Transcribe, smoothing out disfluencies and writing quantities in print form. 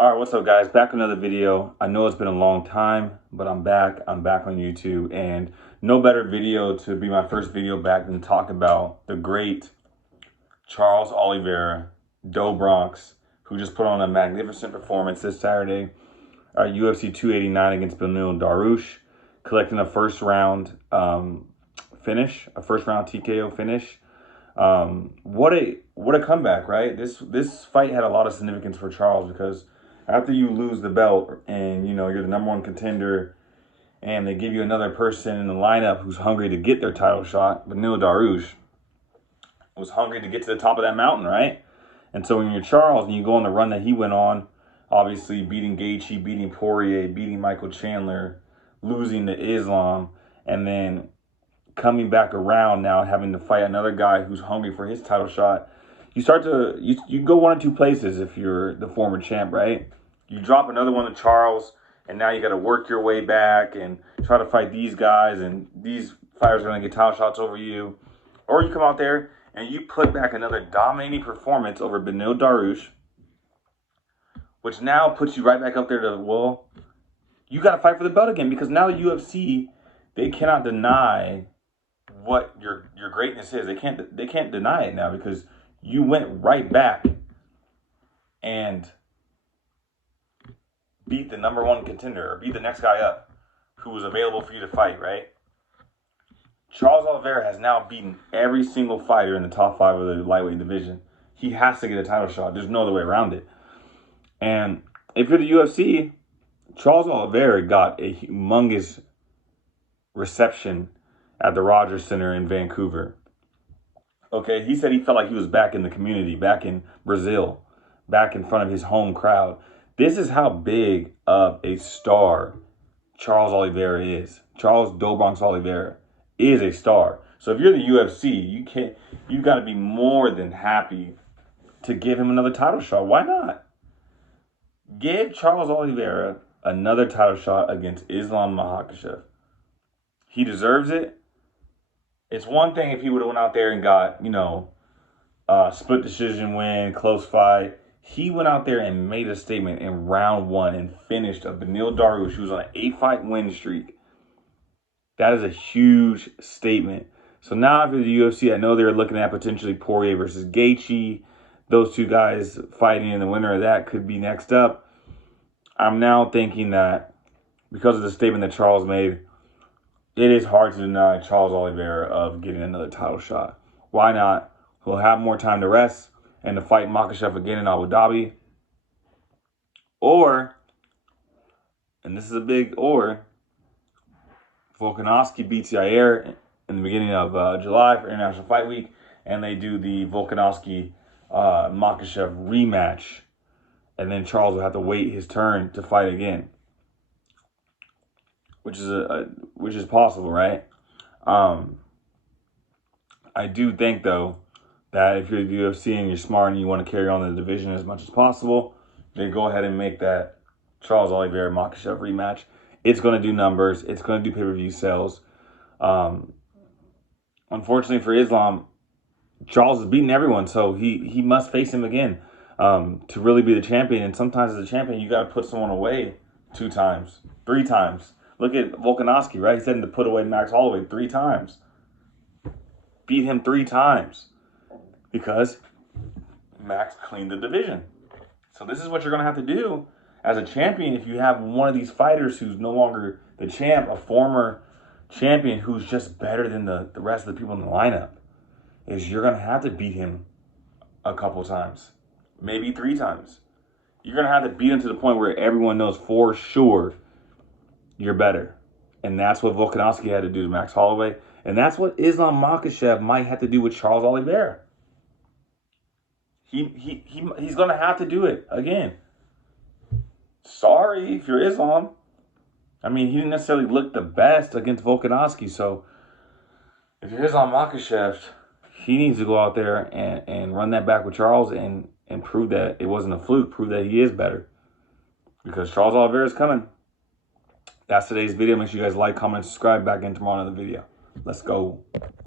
All right, what's up, guys? Back with another video. I know it's been a long time, but I'm back. I'm back on YouTube, and no better video to be my first video back than talk about the great Charles Oliveira, Do Bronx, who just put on a magnificent performance this Saturday at UFC 289 against Beneil Dariush, collecting a first-round finish, a first-round TKO finish. What a comeback, right? This fight had a lot of significance for Charles because after you lose the belt and you're the #1 contender and they give you another person in the lineup who's hungry to get their title shot, Beneil Dariush was hungry to get to the top of that mountain, right? And so when you're Charles and you go on the run that he went on, obviously beating Gaethje, beating Poirier, beating Michael Chandler, losing to Islam, and then coming back around now having to fight another guy who's hungry for his title shot, you start to you go one or two places if you're the former champ, right? You drop another one to Charles, and now you got to work your way back and try to fight these guys, and these fighters are going to get title shots over you. Or you come out there and you put back another dominating performance over Beneil Dariush, which now puts you right back up there to, well, you got to fight for the belt again, because now the UFC, they cannot deny what your greatness is. They can't deny it now, because you went right back and beat the #1 contender, or beat the next guy up who was available for you to fight, right? Charles Oliveira has now beaten every single fighter in the top 5 of the lightweight division. He has to get a title shot. There's no other way around it. And if you're the UFC, Charles Oliveira got a humongous reception at the Rogers Center in Vancouver. Okay, he said he felt like he was back in the community, back in Brazil, back in front of his home crowd. This is how big of a star Charles Oliveira is. Charles Do Bronx Oliveira is a star. So if you're the UFC, you got to be more than happy to give him another title shot. Why not? Give Charles Oliveira another title shot against Islam Makhachev. He deserves it. It's one thing if he would have went out there and got, split decision win, close fight. He went out there and made a statement in round 1 and finished a Beneil Dariush, who was on an 8-fight win streak. That is a huge statement. So now after the UFC, I know they're looking at potentially Poirier versus Gaethje. Those two guys fighting, and the winner of that could be next up. I'm now thinking that because of the statement that Charles made, it is hard to deny Charles Oliveira of getting another title shot. Why not? He'll have more time to rest and to fight Makhachev again in Abu Dhabi. Or, and this is a big or, Volkanovski beats Yair in the beginning of July for International Fight Week, and they do the Volkanovski Makhachev rematch, and then Charles will have to wait his turn to fight again, which is possible, right? I do think, though, that if you're the UFC and you're smart and you want to carry on the division as much as possible, then go ahead and make that Charles Oliveira Makhachev rematch. It's going to do numbers. It's going to do pay-per-view sales. Unfortunately for Islam, Charles has beaten everyone, so he must face him again to really be the champion. And sometimes as a champion, you got to put someone away 2 times, 3 times. Look at Volkanovski, right? He said to put away Max Holloway 3 times. Beat him 3 times because Max cleaned the division. So this is what you're going to have to do as a champion if you have one of these fighters who's no longer the champ, a former champion who's just better than the rest of the people in the lineup, is you're going to have to beat him a couple times, maybe 3 times. You're going to have to beat him to the point where everyone knows for sure you're better. And that's what Volkanovski had to do to Max Holloway. And that's what Islam Makhachev might have to do with Charles Oliveira. He's going to have to do it again. Sorry if you're Islam. I mean, he didn't necessarily look the best against Volkanovski. So if you're Islam Makhachev, he needs to go out there and run that back with Charles and prove that it wasn't a fluke. Prove that he is better. Because Charles Oliveira is coming. That's today's video. Make sure you guys like, comment, subscribe. Back in tomorrow another video. Let's go.